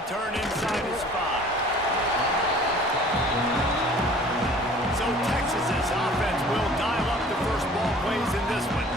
return inside his 5. So Texas's offense will dial up the first ball plays in this one.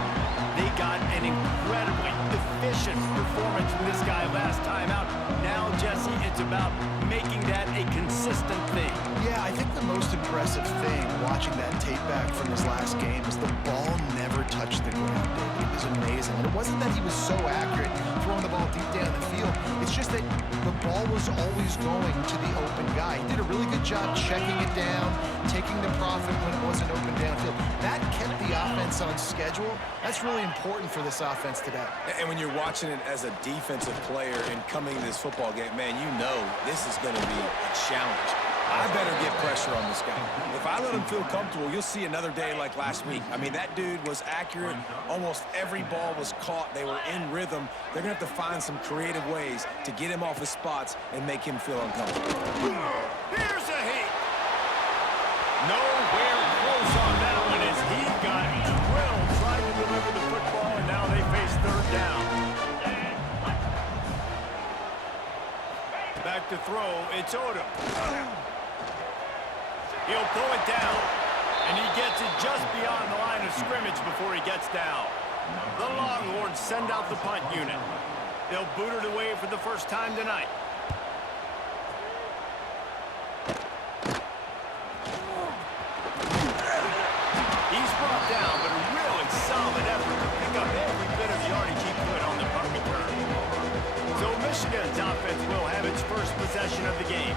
They got an incredibly efficient performance from this guy last time out. Now, Jesse, it's about making that a consistent thing. Yeah, I think the most impressive thing watching that tape back from his last game is the ball never touched the ground, David. It was amazing. And it wasn't that he was so accurate throwing the ball deep down the field. It's just that the ball was always going to the open guy. He did a really good job checking it down, taking the profit when it wasn't open downfield. That kept the offense on schedule. That's really important for this offense today. And when you're watching it as a defensive player and coming to this football game, man, you know this is going to be a challenge. I better get pressure on this guy. If I let him feel comfortable, you'll see another day like last week. I mean, that dude was accurate. Almost every ball was caught. They were in rhythm. They're going to have to find some creative ways to get him off his spots and make him feel uncomfortable. Here's a hit. Nowhere close on that one as he got drilled trying to deliver the football, and now they face third down. Back to throw, it's Odom. He'll pull it down, and he gets it just beyond the line of scrimmage before he gets down. The Longhorns send out the punt unit. They'll boot it away for the first time tonight. He's brought down, but a really solid effort to pick up every bit of yardage he could on the punt return. So Michigan's offense will have its first possession of the game.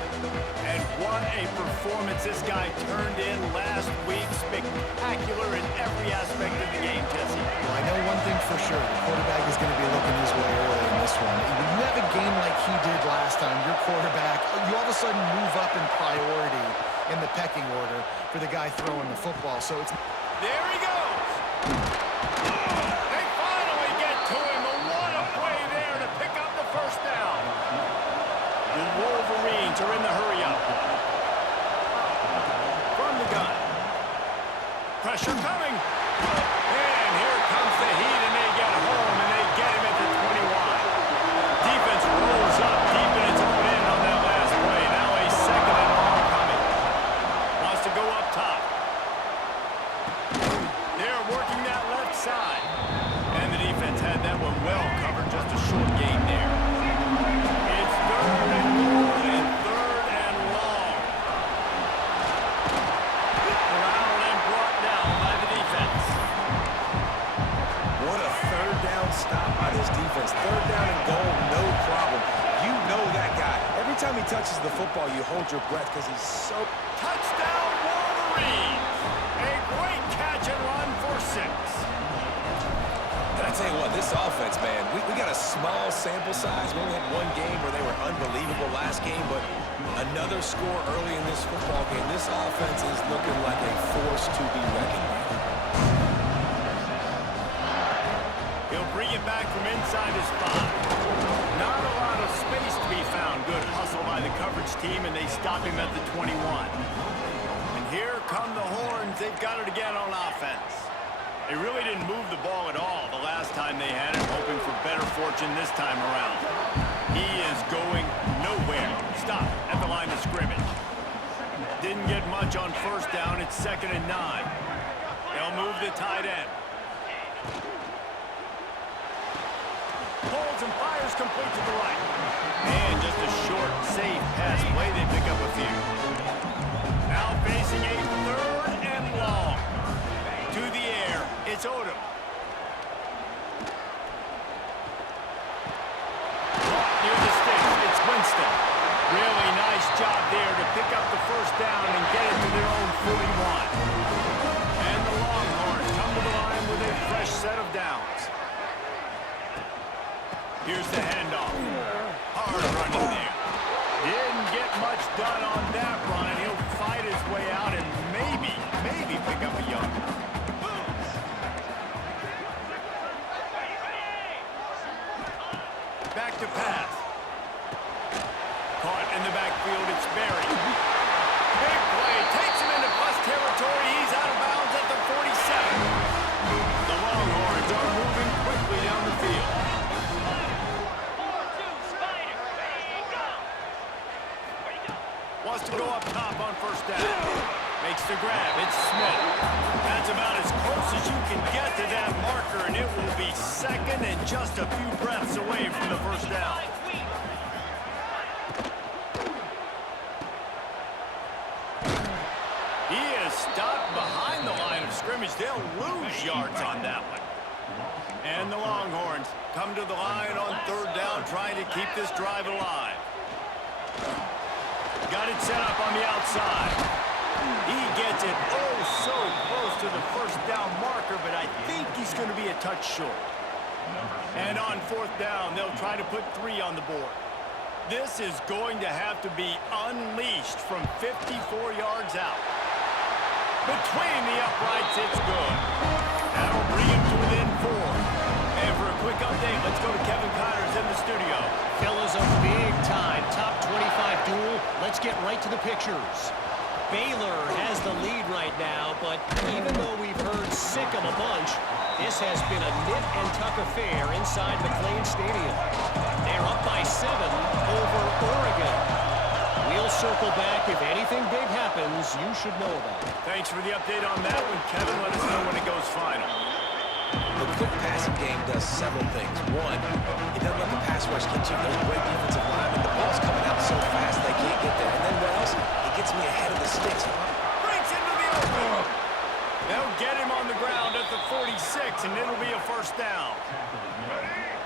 And what a performance this guy turned in last week. Spectacular in every aspect of the game, Jesse. Well, I know one thing for sure. The quarterback is going to be looking his way early in this one. When you have a game like he did last time, your quarterback, you all of a sudden move up in priority in the pecking order for the guy throwing the football. So it's... There he goes. They finally get to him. A what a play there to pick up the first down. The Wolverines are in the hurry-up. From the gun. Pressure coming. And here comes the heat, and they get home, and they get him at the 21. Defense rolls up deep in its own end on that last play. Now a second and long coming. Wants to go up top. They're working that left side. And the defense had that one well covered. Just a short gain there. It's third and goal and third and long. Corralled and brought down by the defense. What a third down stop by this defense. Third down and goal, no problem. You know that guy. Every time he touches the football, you hold your breath because he's so... Touchdown, Wolverines! A great catch and run for 6. And I tell you what, this offense, man, we got a small sample size. We only had one game where they were unbelievable last game, but another score early in this football game. This offense is looking like a force to be reckoned with. He'll bring it back from inside his 5. Not a lot of space to be found. Good hustle by the coverage team, and they stop him at the 21. And here come the Horns. They've got it again on offense. They really didn't move the ball at all the last time they had it, hoping for better fortune this time around. He is going nowhere. Stop at the line of scrimmage. Didn't get much on first down. It's 2nd and 9. They'll move the tight end. Holds and fires complete to the right. And just a short, safe pass play. They pick up a few. Now facing a third and long. To the air, it's Odom. Caught near the sticks, it's Winston. Really nice job there to pick up the first down and get it to their own 41. And the Longhorns come to the line with a fresh set of downs. Here's the handoff. Hard running there. Didn't get much done on that run. He'll fight his way out and maybe pick up a yard. the grab. It's Smith. That's about as close as you can get to that marker, and it will be second and just a few breaths away from the first down. He is stopped behind the line of scrimmage. They'll lose yards on that one. And the Longhorns come to the line on third down, trying to keep this drive alive. Got it set up on the outside. He gets it oh so close to the first down marker, but I think he's going to be a touch short. And on fourth down, they'll try to put 3 on the board. This is going to have to be unleashed from 54 yards out. Between the uprights, it's good. That'll bring him to within 4. And for a quick update, let's go to Kevin Connors in the studio. Phil is a big-time top 25 duel. Let's get right to the pictures. Baylor has the lead right now, but even though we've heard sick of a bunch, this has been a nip-and-tuck affair inside McLean Stadium. They're up by 7 over Oregon. We'll circle back. If anything big happens, you should know about it. Thanks for the update on that one, Kevin. Let us know when it goes final. The quick passing game does several things. One, it doesn't let the pass rush get you. There's great defensive linemen. The ball's coming out so fast they can't get there. And then what else? It gets me ahead of the sticks. Breaks into the open. They'll get him on the ground at the 46, and it'll be a first down.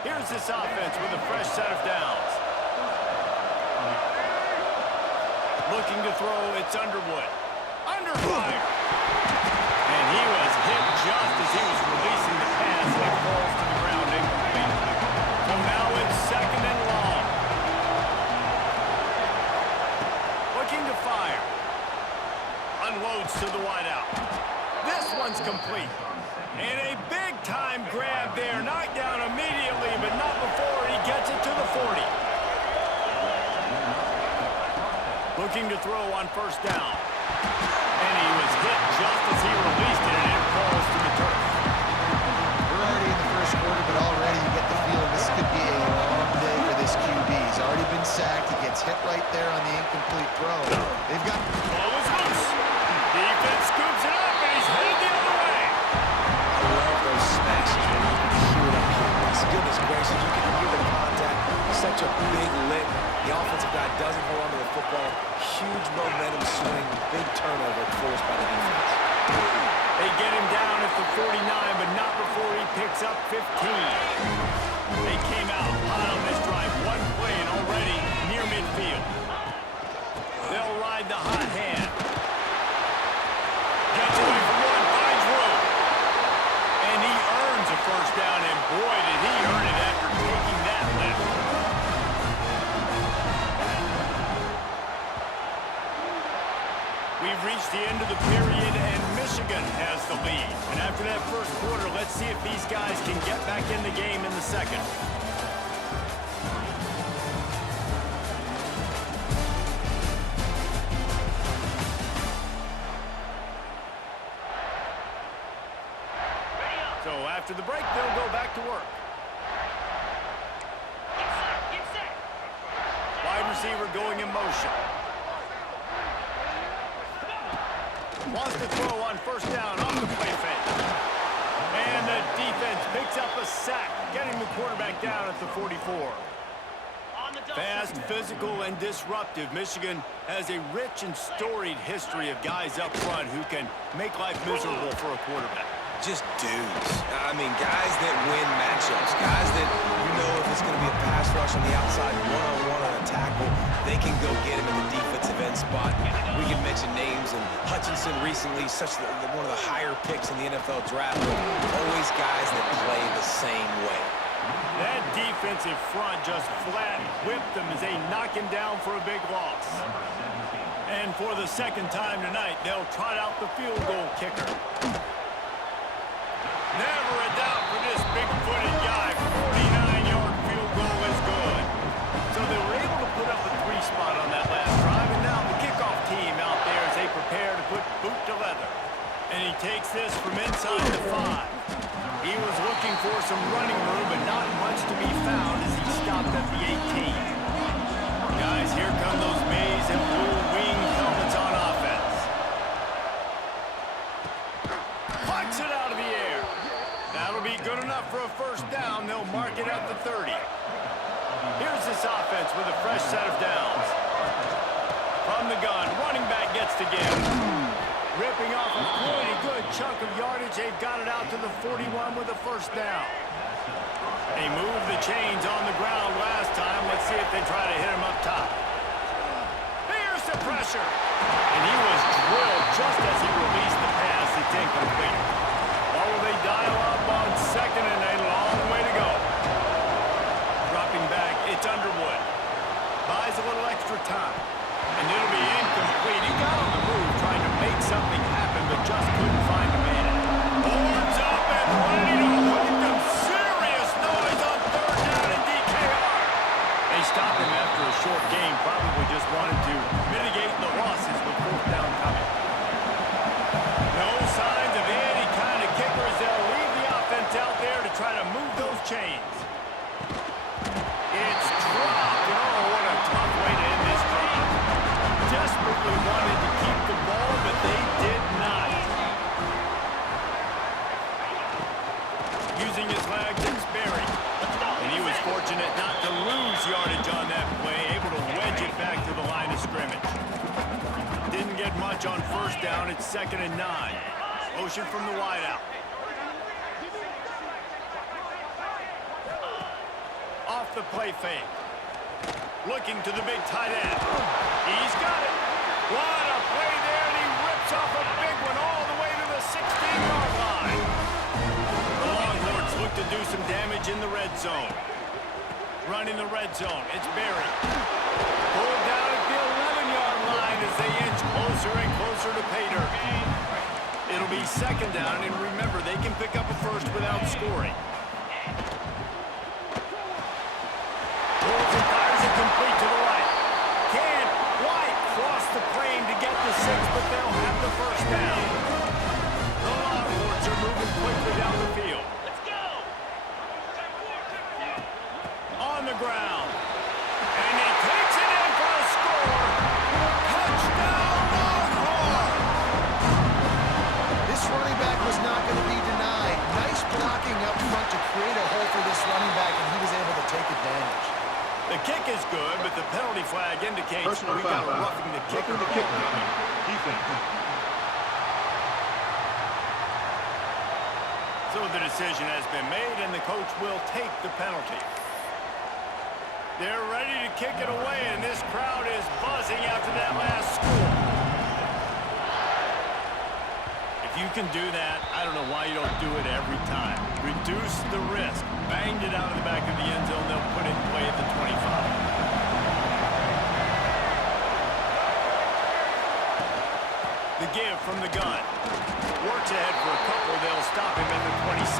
Here's this offense with a fresh set of downs. Looking to throw, it's Underwood. Under fire. And he was hit just as he was releasing the pass, and it falls to the ground incomplete. So now it's second and long. Looking to fire. Unloads to the wideout. This one's complete. And a big-time grab there. Knocked down immediately, but not before he gets it to the 40. Looking to throw on first down. And he was hit just as he released it, and it falls to the turf. We're already in the first quarter, but already you get the feeling this could be a long day for this QB. He's already been sacked. He gets hit right there on the incomplete throw. They've got... Ball is loose. Defense scoops it up, and he's headed the other way. I love those smashes when you can hear it up here. Goodness gracious, you can hear the contact. Such a big lick. The offensive guy doesn't hold on to the football. Huge momentum swing. Big turnover forced by the defense. They get him down at the 49, but not before he picks up 15. They came out hot on this drive. One play and already near midfield. They'll ride the hot hand. Gets away from one, finds room. And he earns a first down, and boy, did he earn it after taking that lift. We've reached the end of the period, and Michigan has the lead. And after that first quarter, let's see if these guys can get back in the game in the second. So after the break, they'll go back to work. Wide receiver going in motion. Wants to throw on first down off the play fake. And the defense picks up a sack, getting the quarterback down at the 44. Fast, physical, and disruptive, Michigan has a rich and storied history of guys up front who can make life miserable for a quarterback. Just dudes. I mean, guys that win matchups. Guys that, you know, if it's going to be a pass rush on the outside, one-on-one on a tackle, they can go get him in the defensive end spot. We can mention names, and Hutchinson recently, one of the higher picks in the NFL draft, but always guys that play the same way. That defensive front just flat whipped them as they knock him down for a big loss. And for the second time tonight, they'll trot out the field goal kicker. Never a doubt for this big-footed guy. 49-yard field goal is good. So they were able to put up a 3 spot on that last drive, and now the kickoff team out there as they prepare to put boot to leather. And he takes this from inside the 5. He was looking for some running room, but not much to be found as he stopped at the 18. Guys, here come those maize and blue wing helmets on offense. kicks it out of the air. That'll be good enough for a first down. They'll mark it at the 30. Here's this offense with a fresh set of downs. From the gun, running back gets to give. Ripping off a pretty good chunk of yardage. They've got it out to the 41 with a first down. They moved the chains on the ground last time. Let's see if they try to hit him up top. Here's the pressure. And he was drilled just as he released the pass. It's incomplete. Or will they dial up on second and a long way to go? Dropping back, it's Underwood. Buys a little extra time. And it'll be incomplete. He got on the move trying to make something happen, but just couldn't find a man. Horns up and ready to make them serious noise on third down in DKR. They stopped him after a short game. Probably just wanted to mitigate the losses with fourth down coming. No signs of any kind of kickers. They'll leave the offense out there to try to move those chains. It's dropped. Oh, what a tough way to end this drive. Desperately wanted to keep the ball, but they did not. Using his legs, it's Berry. And he was fortunate not to lose yardage on that play, able to wedge it back to the line of scrimmage. Didn't get much on first down. It's 2nd and 9. Motion from the wideout. Off the play fake. Looking to the big tight end. He's got it. What a play there, and he rips off a big one all the way to the 16-yard line. The Longhorns look to do some damage in the red zone. Running the red zone, it's Berry. Pulled down at the 11-yard line as they inch closer and closer to pay dirt. It'll be 2nd down, and remember, they can pick up a first without scoring. Pulls and fires it complete to the right. Can't quite cross the plane to get the 6, but they'll have the first down. The Longhorns are moving quickly down the field. Let's go! On the ground. And he takes it in for a score. Touchdown, Longhorns! This running back was not going to be denied. Nice blocking up front to create a hole for this running back, and he was able to take advantage. The kick is good, but the penalty flag indicates we got a roughing the kicker. Defense. So the decision has been made, and the coach will take the penalty. They're ready to kick it away, and this crowd is buzzing after that last score. If you can do that, I don't know why you don't do it every time. Reduce the risk. Banged it out of the back of the end zone. They'll put it in play at the 25. The give from the gun. Works ahead for a couple. They'll stop him at the 27.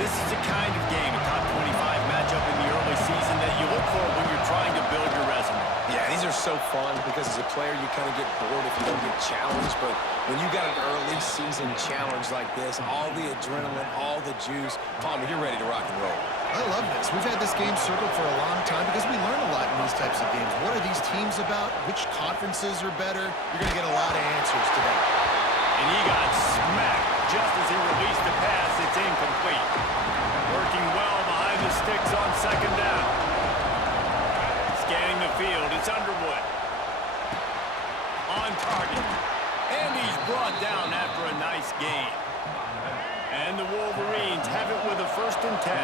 This is the kind of game, a top 25 matchup in the early season, that you look for when you're trying to build your resume. Yeah, these are so fun because as a player, you kind of get bored if you don't get challenged. But when you got an early season challenge like this, all the adrenaline, all the juice, Palmer, you're ready to rock and roll. I love this. We've had this game circled for a long time because we learn a lot in these types of games. What are these teams about? Which conferences are better? You're going to get a lot of answers today. And he got smacked just as he released the pass. It's incomplete. Working well behind the sticks on 2nd down. Scanning the field, it's Underwood. On target. And he's brought down after a nice gain. And the Wolverines have it with a 1st and 10.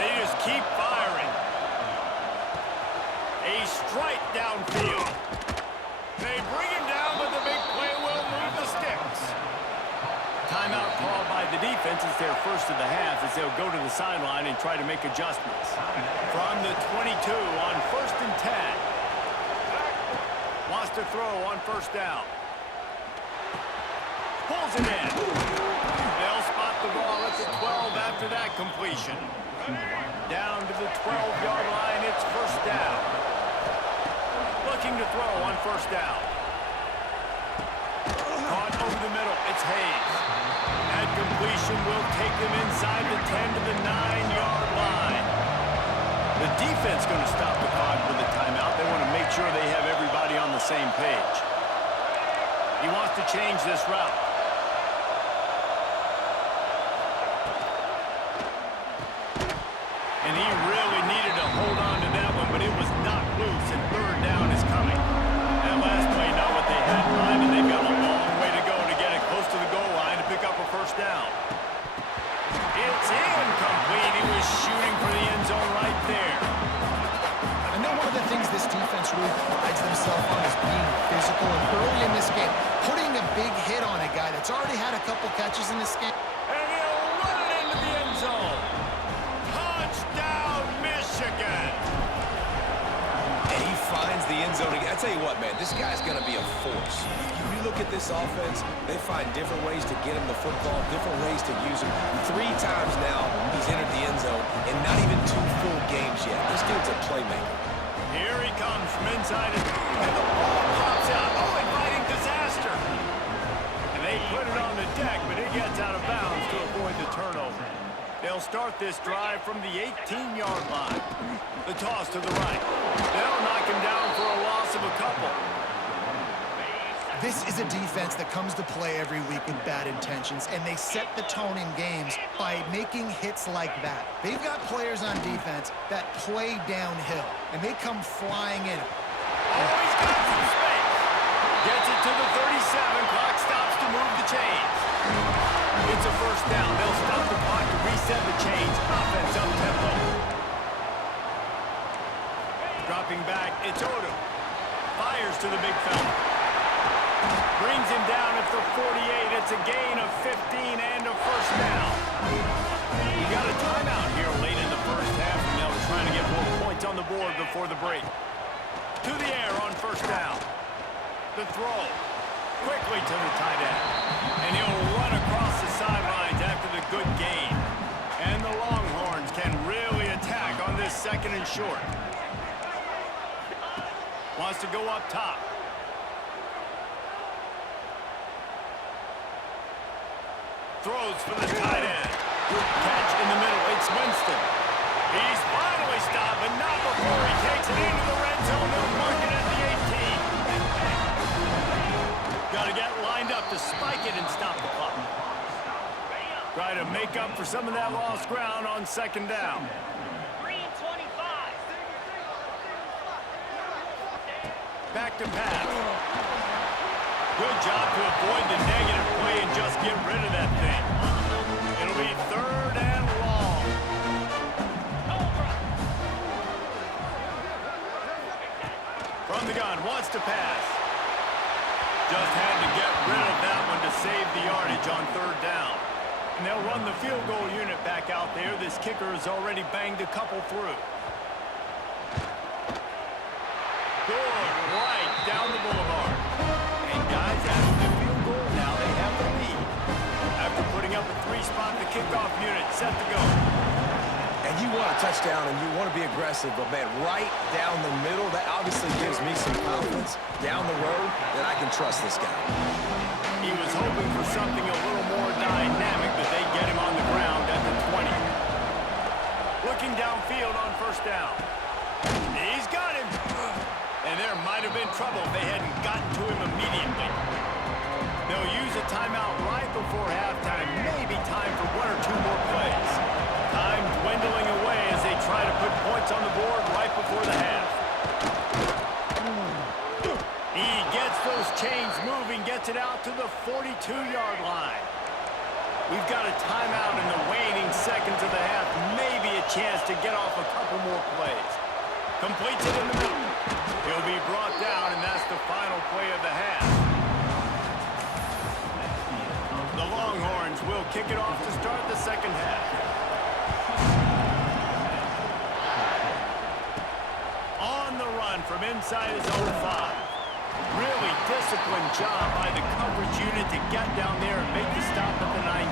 They just keep firing. A strike downfield. They bring him down, but the big play will move the sticks. Timeout called by the defense. It's their first of the half as they'll go to the sideline and try to make adjustments. From the 22 on 1st and 10. Wants to throw on 1st down. Pulls it in. They'll spot the ball at the 12 after that completion. Down to the 12-yard line, it's 1st down. Looking to throw on 1st down. Caught over the middle, it's Hayes. That completion will take them inside the 10 to the 9-yard line. The defense going to stop the clock with a timeout. They want to make sure they have everybody on the same page. He wants to change this route. And he really needed to hold on to that one, but it was knocked loose, and third down is coming. That last play, not what they had in mind, and they've got a long way to go to get it close to the goal line to pick up a first down. It's incomplete. He was shooting for the end zone right there. I know one of the things this defense really prides themselves on is being physical, and early in this game, putting a big hit on a guy that's already had a couple catches in this game. And he'll run it into the end zone. Touchdown, Michigan. And he finds the end zone again. I tell you what, man, this guy's going to be a force. You look at this offense, they find different ways to get him the football, different ways to use him. 3 times now he's entered the end zone, and not even 2 full games yet. This dude's a playmaker. Here he comes from inside, and the ball pops out. Oh, inviting disaster. And they put it on the deck, but it gets out of bounds to avoid the turnover. They'll start this drive from the 18-yard line. The toss to the right. They'll knock him down for a loss of a couple. This is a defense that comes to play every week with bad intentions, and they set the tone in games by making hits like that. They've got players on defense that play downhill, and they come flying in. Oh, he's got some space. Gets it to the 37. Clock stops to move the chains. It's a first down. They'll stop the clock to reset the chains. Offense up tempo. Dropping back, it's Odom. Fires to the big fella. Brings him down at the 48. It's a gain of 15 and a first down. We got a timeout here late in the first half, and they'll try to get more points on the board before the break. To the air on first down. The throw. Quickly to the tight end. And he'll run across the sidelines after the good gain. And the Longhorns can really attack on this second and short. Wants to go up top. Throws for the tight end. Catch in the middle. It's Winston. He's finally stopped, but not before he takes it into the red zone. They'll mark it at the 18. Got to get lined up to spike it and stop the clock. Try to make up for some of that lost ground on second down. Back to pass. Good job to avoid the negative play and just get rid of that thing. It'll be third and long. From the gun, wants to pass. Just had to get rid of that one to save the yardage on third down. And they'll run the field goal unit back out there. This kicker has already banged a couple through. Good, right down the boulevard. And guys, after the field goal, now they have the lead. After putting up a 3-spot, the kickoff unit set to go. And you want a touchdown and you want to be aggressive, but man, right down the middle, that obviously gives me some confidence down the road that I can trust this guy. He was hoping for something a little more dynamic, but they get him on the ground at the 20. Looking downfield on first down. He's got him. And there might have been trouble if they hadn't gotten to him immediately. They'll use a timeout right before halftime. Maybe time for 1 or 2 more plays. Time dwindling away as they try to put points on the board right before the half. He gets those chains moving, gets it out to the 42-yard line. We've got a timeout in the waning seconds of the half. Maybe a chance to get off a couple more plays. Completes it in the middle. He'll be brought down, and that's the final play of the half. The Longhorns will kick it off to start the second half. On the run from inside his own 5. Really disciplined job by the coverage unit to get down there and make the stop at the 19.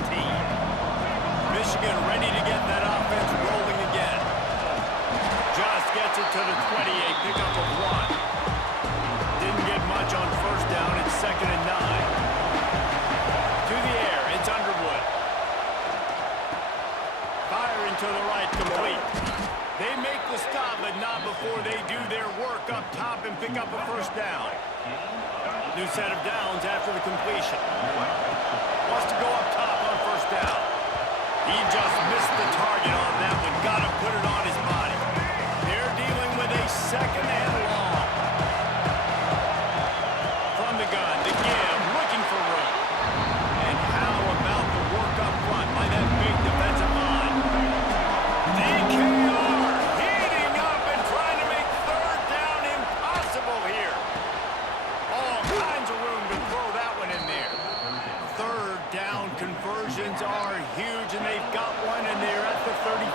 Michigan ready to get that offense rolling again. Just gets it to the 28, pickup of 1. Didn't get much on first down. It's second and 9. To the air, it's Underwood. Firing to the right, complete. They make the stop, but not before they do their work up top and pick up a first down. New set of downs after the completion. Wants to go up top on first down. He just missed the target on that one. Got to put it on his body. They're dealing with a second and long. From the gun, the give, looking for room. And how about the work up front by that big defensive line? DKR heating up and trying to make third down impossible here. All kinds of room to throw that one in there. Third down conversions are huge, and they've got one, and they're at the 35.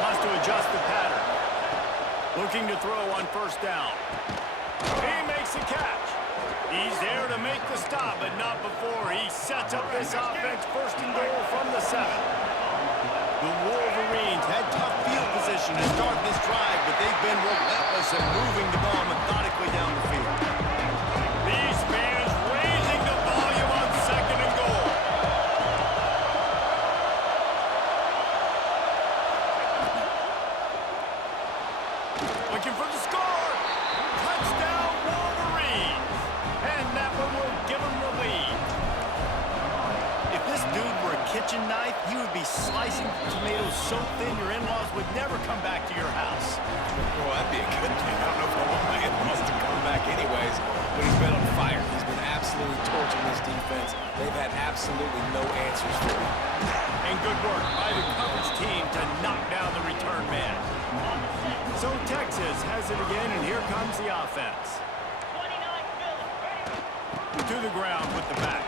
Wants to adjust the pattern. Looking to throw on first down. He makes the catch. He's there to make the stop, but not before he sets up this offense. First and goal from the 7. The Wolverines had tough field position to start this drive, but they've been relentless in moving the ball methodically down the field. These fans raising the volume on second and goal. Looking for the score. Touchdown Wolverines. And that one will give them the lead. If this dude were a kitchen knife, he would be slicing tomatoes so thin your in-laws would never come back to your house. Well, that'd be a good thing. I don't know if I want my in-laws to come back anyways, but he's been on fire. He's been absolutely torching this defense. They've had absolutely no answers for him. And good work by the coverage team to knock down the return man. So Texas has it again, and here comes the offense. To the ground with the back.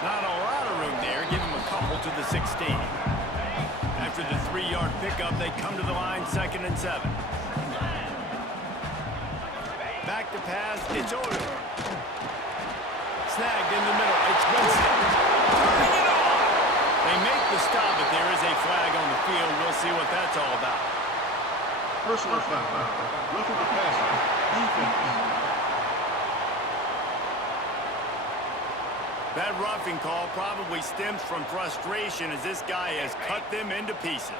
Not a lot of room there. Give him a couple to the 16. After the 3-yard pickup, they come to the line, second and 7. Back to pass. It's Odom. Snagged in the middle. It's Winston. Turning it on. They make the stop, but there is a flag on the field. We'll see what that's all about. Personal foul. Roughing the passer. Defense. That roughing call probably stems from frustration as this guy has cut them into pieces.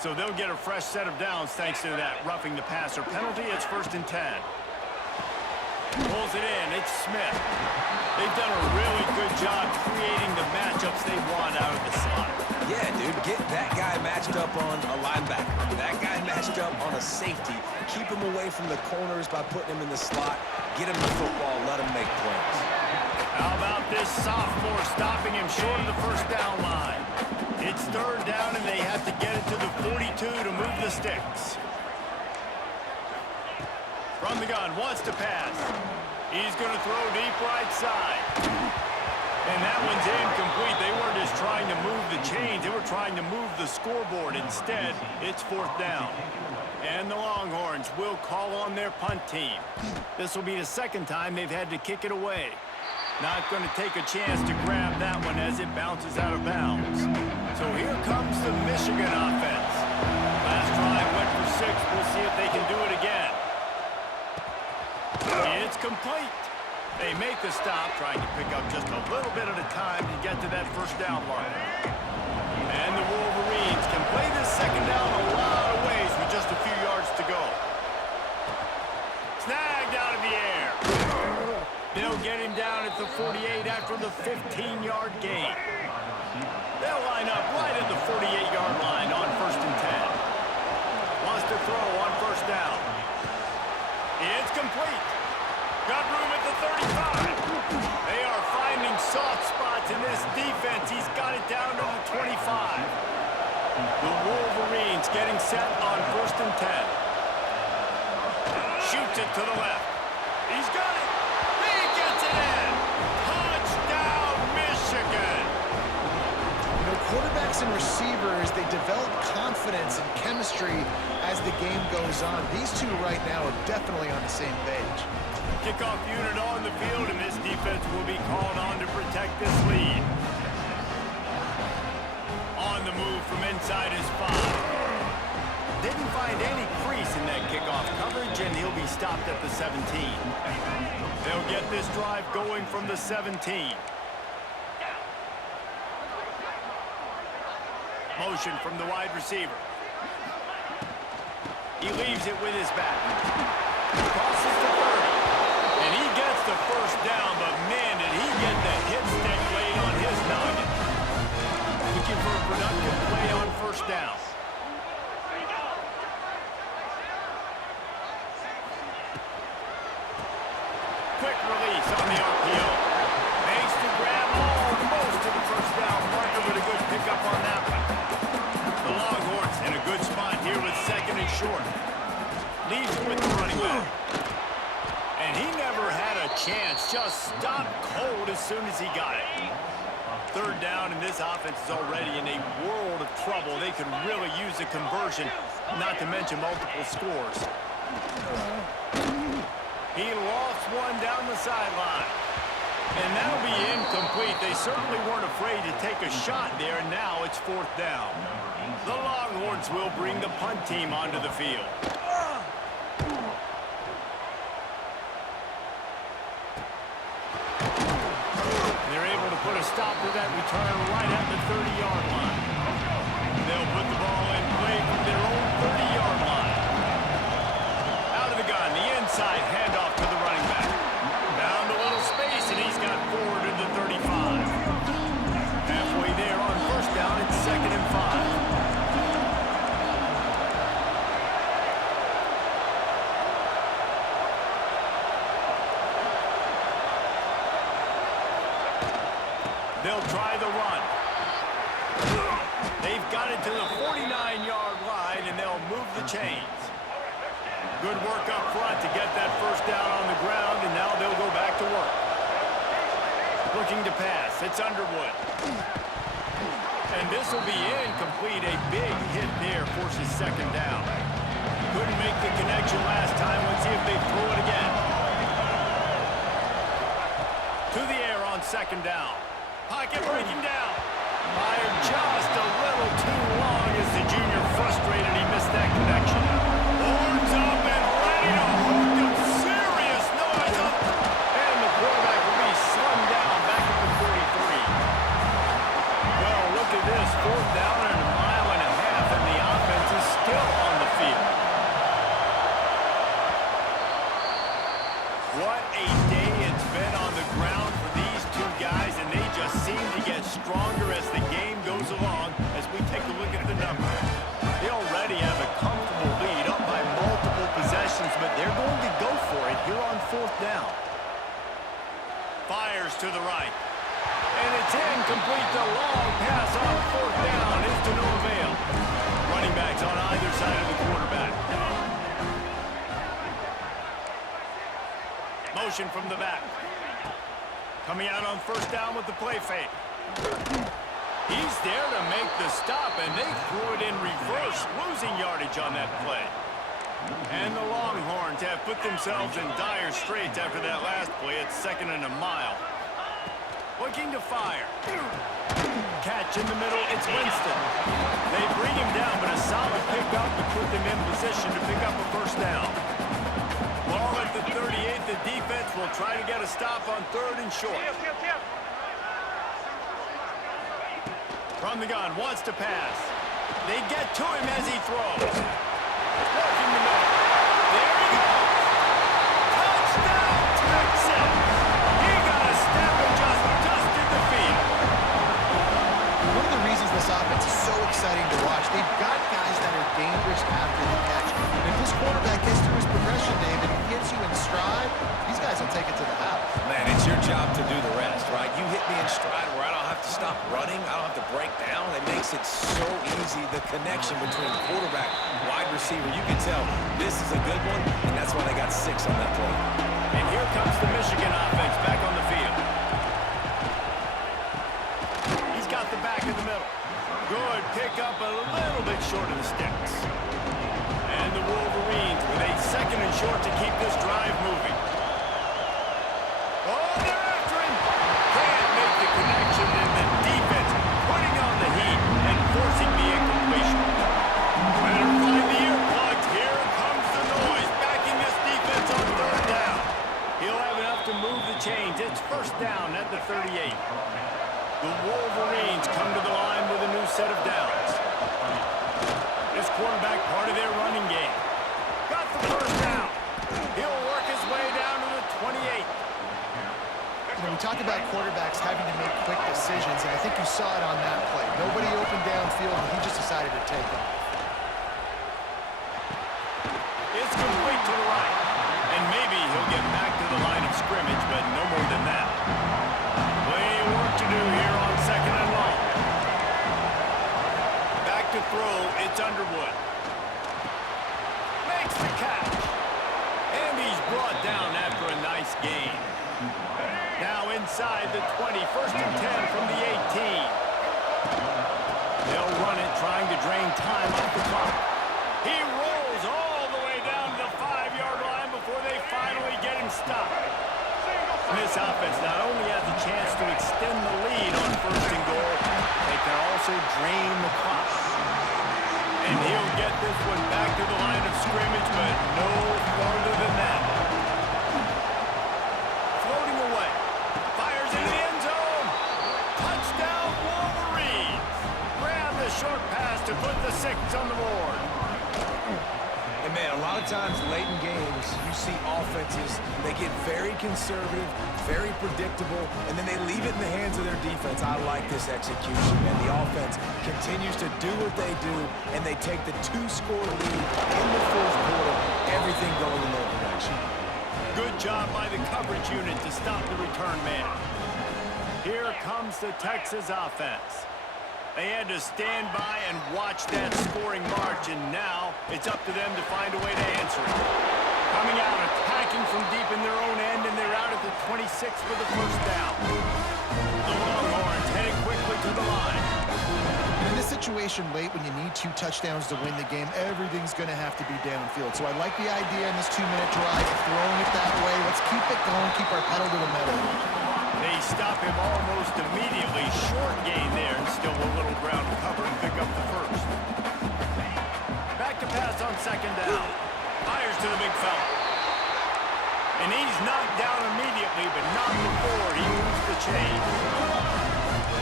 So they'll get a fresh set of downs thanks to that roughing the passer penalty. It's first and 10. Pulls it in. It's Smith. They've done a really good job creating the matchups they want out of the slot. Yeah, dude, get that guy matched up on a linebacker. That guy matched up on a safety. Keep him away from the corners by putting him in the slot. Get him the football. Let him make plays. How about this sophomore stopping him short of the first down line? It's third down, and they have to get it to the 42 to move the sticks. From the gun, wants to pass. He's going to throw deep right side. And that one's incomplete. They weren't just trying to move the chains. They were trying to move the scoreboard. Instead, it's fourth down. And the Longhorns will call on their punt team. This will be the second time they've had to kick it away. Not going to take a chance to grab that one as it bounces out of bounds. So here comes the Michigan offense. Last drive went for 6. We'll see if they can do it again. It's complete. They make the stop, trying to pick up just a little bit at a time to get to that first down line. And the Wolverines can play this second down a lot of ways with just a few yards to go. Snagged out of the air. They'll get him down at the 48 after the 15-yard gain. They'll line up right at the 48-yard line on first and 10. Wants to throw on first down. It's complete. Got room at the 35. They are finding soft spots in this defense. He's got it down to the 25. The Wolverines getting set on first and 10. Shoots it to the left. He's got it. He gets it in. Touchdown, Michigan. You know, quarterbacks and receivers, they develop confidence and chemistry as the game goes on. These two right now are definitely on the same page. Kickoff unit on the field, and this defense will be called on to protect this lead. On the move from inside his 5. Didn't find any crease in that kickoff coverage, and he'll be stopped at the 17. They'll get this drive going from the 17. Motion from the wide receiver. He leaves it with his back. Crosses the 30. And he gets the first down, but man, did he get the hit stick laid on his noggin. Looking for a productive play on first down. Quick release on the RPO. Makes the grab almost to the first down marker, but a good pickup on that one. The Longhorns in a good spot here with second and short. Leaves it with the running back. And he never had a chance. Just stopped cold as soon as he got it. Third down, and this offense is already in a world of trouble. They could really use a conversion, not to mention multiple scores. He lofts one down the sideline. And that'll be incomplete. They certainly weren't afraid to take a shot there. Now it's fourth down. The Longhorns will bring the punt team onto the field. They're able to put a stop to that return right at the 30-yard line. They'll put the ball in play from their own 30-yard line. Out of the gun, the inside handoff to the running back. Found a little space, and he's got forward to the 35. Halfway there on first down, it's 2nd and 5. They'll try the run. They've got it to the 49-yard line, and they'll move the chains. Good work up front to get that first down on the ground, and now they'll go back to work. Looking to pass. It's Underwood. And this will be incomplete. A big hit there forces second down. Couldn't make the connection last time. Let's see if they throw it again. To the air on second down. Pocket breaking down. Fired just a little too long as the junior frustrated. He missed that connection. Horns up and ready to hook him. Serious noise up. And the quarterback will be slung down back at the 43. Well, look at this. Fourth down and a mile and a half, and the offense is still on the field. What a day it's been on the ground for these two guys, and they just seem to get stronger as the game goes along. As we take a look at the numbers, they already have a comfortable lead up by multiple possessions, but they're going to go for it here on fourth down. Fires to the right, and it's incomplete. The long pass on fourth down is to no avail. Running backs on either side of the quarterback. Motion from the back. Coming out on first down with the play fake. He's there to make the stop, and they threw it in reverse, losing yardage on that play. And the Longhorns have put themselves in dire straits after that last play. It's 2nd and a mile. Looking to fire. Catch in the middle, it's Winston. They bring him down, but a solid pickup to put them in position to pick up a first down. Ball at the 38, the defense will try to get a stop on 3rd and short. From the gun, wants to pass. They get to him as he throws. Working the middle. There he goes. Touchdown, Texas! He got a step and just dusted the field. One of the reasons this offense is so exciting to watch, they've got guys that are dangerous after the catch. And if this quarterback gets through his progression, David, and hits you in stride, these guys will take it to the house. Man, it's your job to do the rest, right? You hit me in stride where I don't have to stop running. I don't have to break down. It makes it so easy. The connection between quarterback, wide receiver, you can tell this is a good one, and that's why they got 6 on that play. And here comes the Michigan offense back on the field. He's got the back in the middle. Good pick up a little bit short of the sticks. And the Wolverines with a 2nd and short to keep this drive moving. Oh, they're after him. Can't make the connection, and the defense putting on the heat and forcing the incompletion. Better find the earplugs. Here comes the noise, backing this defense on 3rd down. He'll have enough to move the chains. It's first down at the 38. The Wolverines come to the line with a new set of downs. This quarterback part of their running game. Got the first down. He'll we talked about quarterbacks having to make quick decisions, and I think you saw it on that play. Nobody opened downfield, and he just decided to take off. It's complete to the right. And maybe he'll get back to the line of scrimmage, but no more than that. Plenty of work to do here on 2nd and long. Back to throw, it's Underwood. Makes the catch. And he's brought down after a nice gain. Now inside the 20, 1st and 10 from the 18. They'll run it, trying to drain time off the clock. He rolls all the way down to the 5-yard line before they finally get him stopped. And this offense not only has a chance to extend the lead on 1st and goal, they can also drain the clock. And he'll get this one back to the line of scrimmage, but no farther than that. Floating away. Fires into the end zone. Touchdown, Wolverines. Grab the short pass to put the 6 on the board. And man, a lot of times late in games, you see offenses, they get very conservative, very predictable, and then they leave it in the hands of their defense. I like this execution, man. The offense continues to do what they do, and they take the 2-score lead in the 4th quarter, everything going in their direction. Good job by the coverage unit to stop the return man. Here comes the Texas offense. They had to stand by and watch that scoring march, and now it's up to them to find a way to answer it. Coming out, attacking from deep in their own end, and they're out at the 26 for the 1st down. The Longhorns heading quickly to the line. In this situation late, when you need 2 touchdowns to win the game, everything's going to have to be downfield. So I like the idea in this 2-minute drive of throwing it that way. Let's keep it going, keep our pedal to the metal. They stop him almost immediately. Short gain there, and still a little ground to cover and pick up the 1st. Back to pass on 2nd down. Fires to the big fella. And he's knocked down immediately, but not before he moves the chains.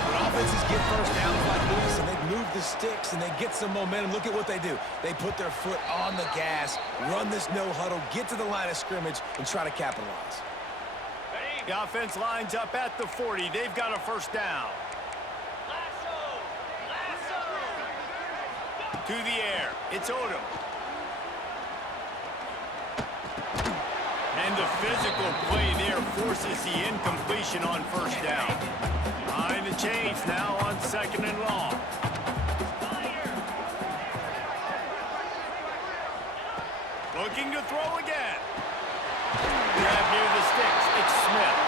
When offenses get 1st downs like this, and they move the sticks, and they get some momentum, look at what they do. They put their foot on the gas, run this no huddle, get to the line of scrimmage, and try to capitalize. The offense lines up at the 40. They've got a 1st down. To the air. It's Odom. And the physical play there forces the incompletion on 1st down. Behind the chains now on 2nd and long. Looking to throw again. Grab near the sticks. It's Smith.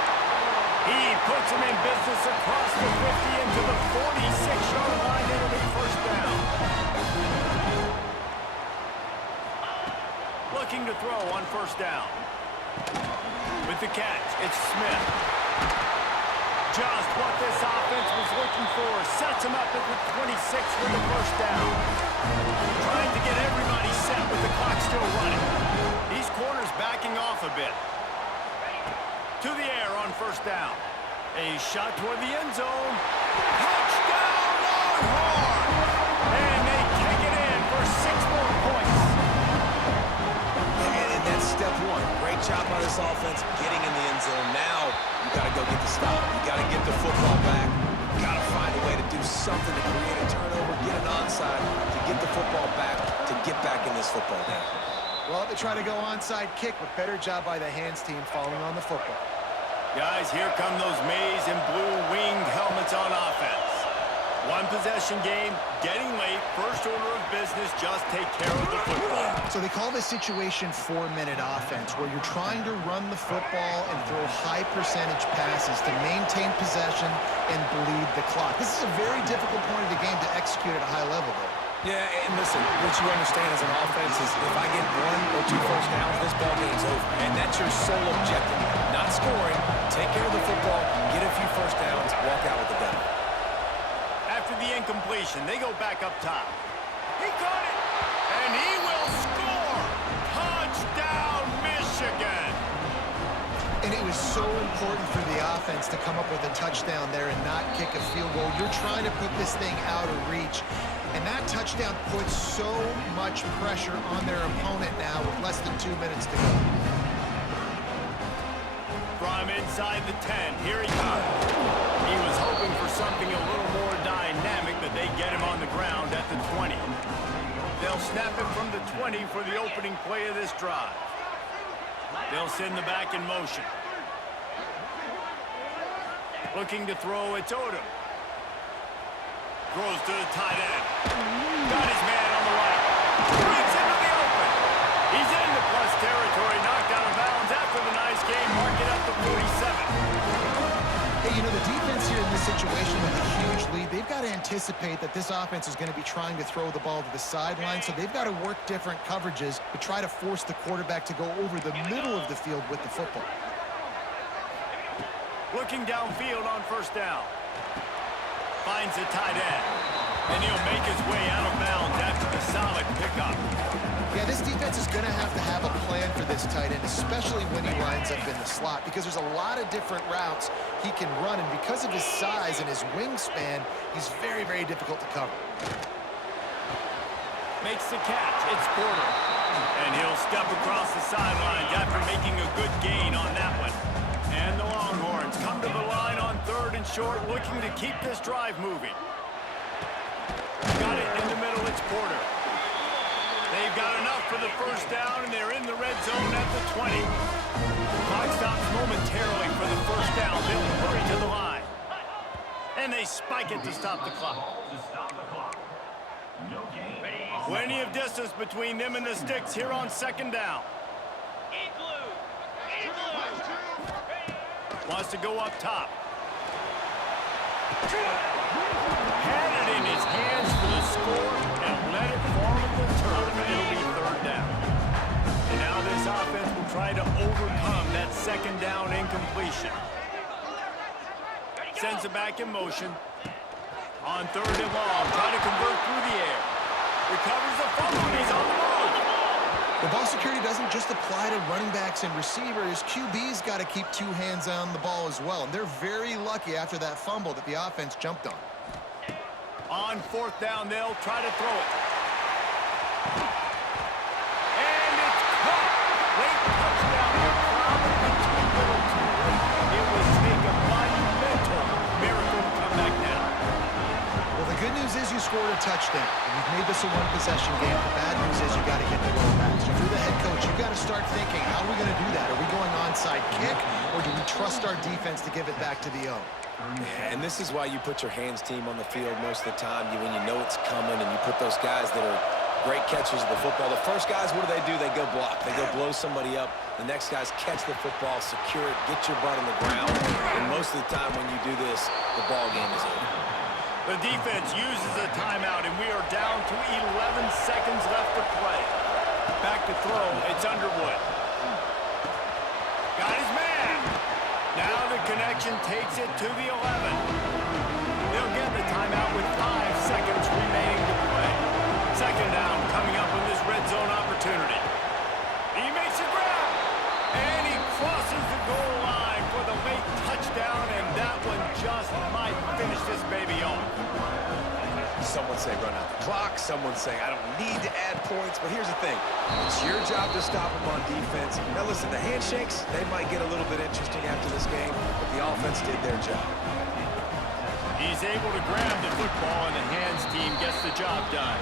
He puts him in business across the 50 into the 46-yard line. It'll be 1st down. Looking to throw on 1st down. With the catch, it's Smith. Just what this offense was looking for. Sets him up at the 26 for the 1st down. Trying to get everybody set with the clock still running. These corners backing off a bit. To the air on 1st down. A shot toward the end zone. Touchdown, Longhorns! And they take it in for 6 more points. And that's step 1. Great job by this offense getting in the end zone. Now you got to go get the stop. You got to get the football back. You got to find a way to do something to create a turnover, get an onside, to get the football back, to get back in this football game. Well, they try to go onside kick, but better job by the hands team falling on the football. Guys, here come those maize and blue winged helmets on offense. 1-possession game, getting late, 1st order of business, just take care of the football. So they call this situation 4-minute offense, where you're trying to run the football and throw high percentage passes to maintain possession and bleed the clock. This is a very difficult point of the game to execute at a high level, though. Yeah, and listen, what you understand as an offense is if I get 1 or 2 1st downs, this ball game's over. And that's your sole objective. Not scoring, take care of the football, get a few 1st downs, walk out with the W. After the incompletion, they go back up top. He caught it, and he will score! Touchdown, Michigan! And it was so important for the offense to come up with a touchdown there and not kick a field goal. You're trying to put this thing out of reach. And that touchdown puts so much pressure on their opponent now with less than 2 minutes to go. From inside the 10. Here he comes. He was hoping for something a little more dynamic, but they get him on the ground at the 20. They'll snap it from the 20 for the opening play of this drive. They'll send the back in motion. Looking to throw, it's Odom. Throws to the tight end. Got his man on the right. Breaks into the open. He's into plus territory, knocked out of bounds after the nice game. Mark it up to 47. Hey, you know, the defense here in this situation with a huge lead, they've got to anticipate that this offense is going to be trying to throw the ball to the sideline, so they've got to work different coverages to try to force the quarterback to go over the middle of the field with the football. Looking downfield on first down. Finds the tight end. And he'll make his way out of bounds after the solid pickup. Yeah, this defense is going to have a plan for this tight end, especially when he lines up in the slot, because there's a lot of different routes he can run, and because of his size and his wingspan, he's very, very difficult to cover. Makes the catch. It's Porter. And he'll step across the sidelines after making a good gain on that one. And the Longhorns come to the line on 3rd and short, looking to keep this drive moving. Got it in the middle, it's Porter. They've got enough for the first down, and they're in the red zone at the 20. Clock stops momentarily for the first down. They'll hurry to the line. And they spike it to stop the clock. Plenty of distance between them and the sticks here on 2nd down. Wants to go up top. Had it in his hands for the score and let it fall to the turf, and it'll be 3rd down. And now this offense will try to overcome that 2nd down incompletion. Sends it back in motion. On 3rd and long, try to convert through the air. Recovers the fumble, and he's on the move. The ball security doesn't just apply to running backs and receivers. QB's got to keep 2 hands on the ball as well, and they're very lucky after that fumble that the offense jumped on. On 4th down, they'll try to throw it. And it's caught. Late touchdown. Probably too little too late. It would take a monumental miracle to come back down. Well, the good news is you scored a touchdown. You've made this a one-possession game. The bad news is you got to get the ball back. So if you're the head coach, you got to start thinking, how are we going to do that? Are we going onside kick, or do we trust our defense to give it back to the O? And this is why you put your hands team on the field most of the time, when you know it's coming, and you put those guys that are great catchers of the football. The first guys, what do? They go block. They go blow somebody up. The next guys catch the football, secure it, get your butt on the ground. And most of the time when you do this, the ball game is over. The defense uses a timeout, and we are down to 11 seconds left to play. Back to throw, it's Underwood. Got his man. Now the connection takes it to the 11. They'll get the timeout with 5 seconds remaining to play. 2nd down coming up with this red zone opportunity. He makes a grab, and he crosses the goal line for the late touchdown, and that one just might finish this baby off. Someone say run out the clock. Someone say I don't need to add points. But here's the thing. It's your job to stop them on defense. Now listen, the handshakes, they might get a little bit interesting after this game, but the offense did their job. He's able to grab the football, and the hands team gets the job done.